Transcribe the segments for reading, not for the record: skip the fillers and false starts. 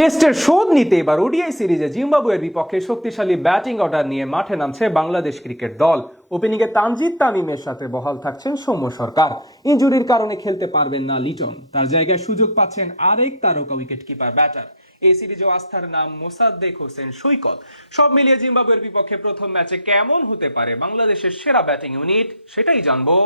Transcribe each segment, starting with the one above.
টেস্টের শোধ নিতে এবার ওডিআই সিরিজে জিম্বাবুয়ের বিপক্ষে শক্তিশালী ব্যাটিং অর্ডার নিয়ে মাঠে নামছে বাংলাদেশ ক্রিকেট দল। ওপেনিংয়ে তানজিদ তামিমের সাথে বহাল থাকছেন সৌম্য সরকার। ইনজুরির কারণে খেলতে পারবেন না লিটন, তার জায়গায় সুযোগ পাচ্ছেন আরেক তারকা উইকেট কিপার ব্যাটার। এই সিরিজেও আস্থার নাম মোসাদ্দেক হোসেন সৈকত। সব মিলিয়ে জিম্বাবুয়ের বিপক্ষে প্রথম ম্যাচে কেমন হতে পারে বাংলাদেশের সেরা ব্যাটিং ইউনিট, সেটাই জানবো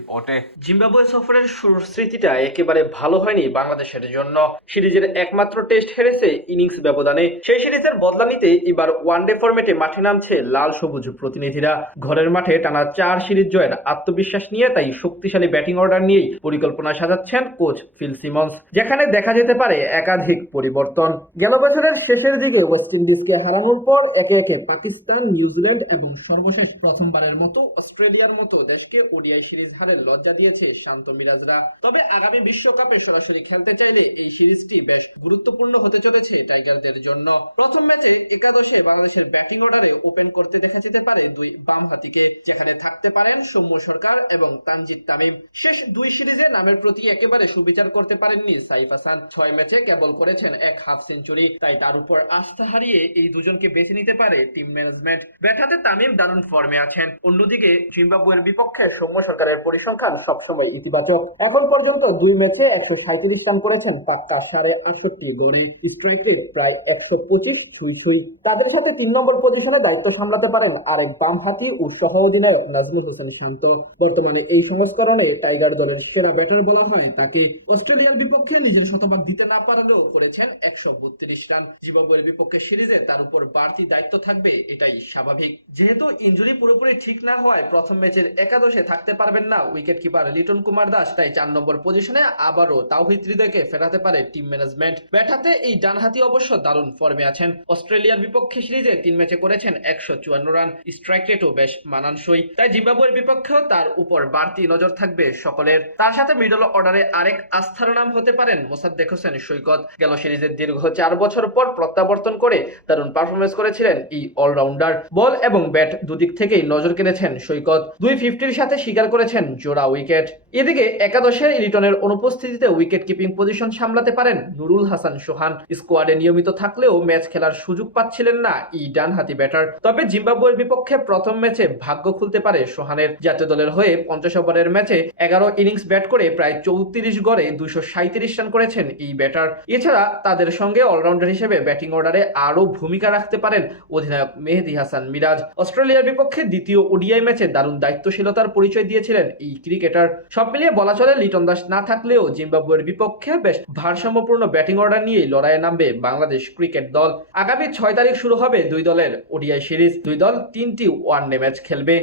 রিপোর্টে। জিম্বাবুয়ে সফরের শুরুর স্মৃতিটা একেবারে ভালো হয়নি বাংলাদেশের জন্য। সিরিজের একমাত্র টেস্ট হেরেছে ইনিংস ব্যবধানে। সেই সিরিজের বদলা নিতে এবার ওয়ানডে ফরম্যাটে মাঠে নামছে লাল সবুজ প্রতিনিধিরা। ঘরের মাঠে টানা 4 সিরিজ জয়ের আত্মবিশ্বাস নিয়ে তাই শক্তিশালী ব্যাটিং অর্ডার নিয়েই পরিকল্পনা সাজাচ্ছেন কোচ ফিল সিমন্স, যেখানে দেখা যেতে পারে একাধিক পরিবর্তন। গেল বছরের শেষের দিকে ওয়েস্ট ইন্ডিজকে হারানোর পর একে একে পাকিস্তান, নিউজিল্যান্ড এবং সর্বশেষ প্রথমবারের মতো অস্ট্রেলিয়ার মতো দেশকে ওডিআই সিরিজ লজ্জা দিয়েছে শান্ত মিরাজরা। তবে আগামী বিশ্বকাপে সরাসরি খেলতে চাইলে এই সিরিজটি বেশ গুরুত্বপূর্ণ হতে চলেছে টাইগারদের জন্য। প্রথম ম্যাচে একাদশে বাংলাদেশের ব্যাটিং অর্ডারে ওপেন করতে দেখা যেতে পারে দুই বামহাতিকে, যেখানে থাকতে পারেন সৌম্য সরকার এবং তানজিদ তামিম। শেষ দুই সিরিজে নামের প্রতি একেবারে সুবিচার করতে পারেননি সাইফ হাসান। 6 ম্যাচে কেবল করেছেন এক হাফ সেঞ্চুরি, তাই তার উপর আস্থা হারিয়ে এই দুজনকে বেছে নিতে পারে টিম ম্যানেজমেন্ট। ব্যাট হাতে তামিম দারুণ ফর্মে আছেন। অন্যদিকে জিম্বাবুয়ের বিপক্ষে সৌম্য সরকারের পরিসংখ্যান সবসময় ইতিবাচক। এখন পর্যন্ত 2 ম্যাচে 137 রান করেছেন, পাক্কা 68.5 গড়ে, স্ট্রাইক রেট প্রায় 125 ছুঁই। তাদের সাথে 3 নম্বর পজিশনে দায়িত্ব সামলাতে পারেন আরেক বামহাতি ও সহ অধিনায়ক নাজমুল হোসেন শান্ত। বর্তমানে এই সংস্করণে টাইগার দলের সেরা ব্যাটার বলা হয় তাকে। অস্ট্রেলিয়ার বিপক্ষে নিজের শতভাগ দিতে না পারলেও করেছেন 132 রান। জিম্বাবুয়ের বিপক্ষে সিরিজে তার উপর বাড়তি দায়িত্ব থাকবে, এটাই স্বাভাবিক। যেহেতু ইনজুরি পুরোপুরি ঠিক না হওয়ায় প্রথম ম্যাচের একাদশে থাকতে পারবেন না উইকেট কিপার লিটন কুমার দাস, তাই 4 নম্বর পজিশনে আবারও তাওহিদ হৃদয়কে ফেরাতে পারে টিম ম্যানেজমেন্ট। ব্যাট হাতে এই ডানহাতি অবশ্য দারুণ ফর্মে আছেন। অস্ট্রেলিয়ার বিপক্ষে সিরিজে 3 ম্যাচে করেছেন 154 রান, স্ট্রাইক রেটও বেশ মানানসই। তাই জিম্বাবুয়ের বিপক্ষেও তার উপর বাড়তি নজর থাকবে সকলের। তার সাথে মিডল অর্ডারে আরেক আস্থার নাম হতে পারেন মোসাদ্দেক হোসেন সৈকত। গেল সিরিজের দীর্ঘ 4 বছর পর প্রত্যাবর্তন করে দারুণ পারফরমেন্স করেছিলেন এই অলরাউন্ডার। বল এবং ব্যাট দুদিক থেকেই নজর কেড়েছেন সৈকত। 250-র সাথে শিকার করেছেন জোড়া উইকেট। এদিকে একাদশে লিটনের অনুপস্থিতিতে উইকেট কিপিং পজিশন সামলাতে পারেন নুরুল হাসান সোহান। স্কোয়াডে নিয়মিত থাকলেও ম্যাচ খেলার সুযোগ পাচ্ছিলেন না এই ডানহাতি ব্যাটার। তবে জিম্বাবুয়ের বিপক্ষে প্রথম ম্যাচে ভাগ্য খুলতে পারে সোহানের। জাতীয় দলের হয়ে 50 ওভারের ম্যাচে 11 ইনিংস ব্যাট করে প্রায় 34 গড়ে 237 রান করেছেন এই ব্যাটার। এছাড়া তাদের সঙ্গে অলরাউন্ডার হিসেবে ব্যাটিং অর্ডারে আরও ভূমিকা রাখতে পারেন অধিনায়ক মেহেদী হাসান মিরাজ। অস্ট্রেলিয়ার বিপক্ষে দ্বিতীয় ওডিআই ম্যাচে দারুণ দায়িত্বশীলতার পরিচয় দিয়েছিলেন এই ক্রিকেটার। সব মিলিয়ে বলা চলে লিটন দাস না থাকলেও জিম্বাবুয়ের বিপক্ষে বেশ ভারসাম্যপূর্ণ ব্যাটিং অর্ডার নিয়েই লড়াইয়ে নামবে বাংলাদেশ ক্রিকেট দল। আগামী 6 তারিখ শুরু হবে দুই দলের ওডিআই সিরিজ। দুই দল 3টি ওয়ানডে ম্যাচ খেলবে।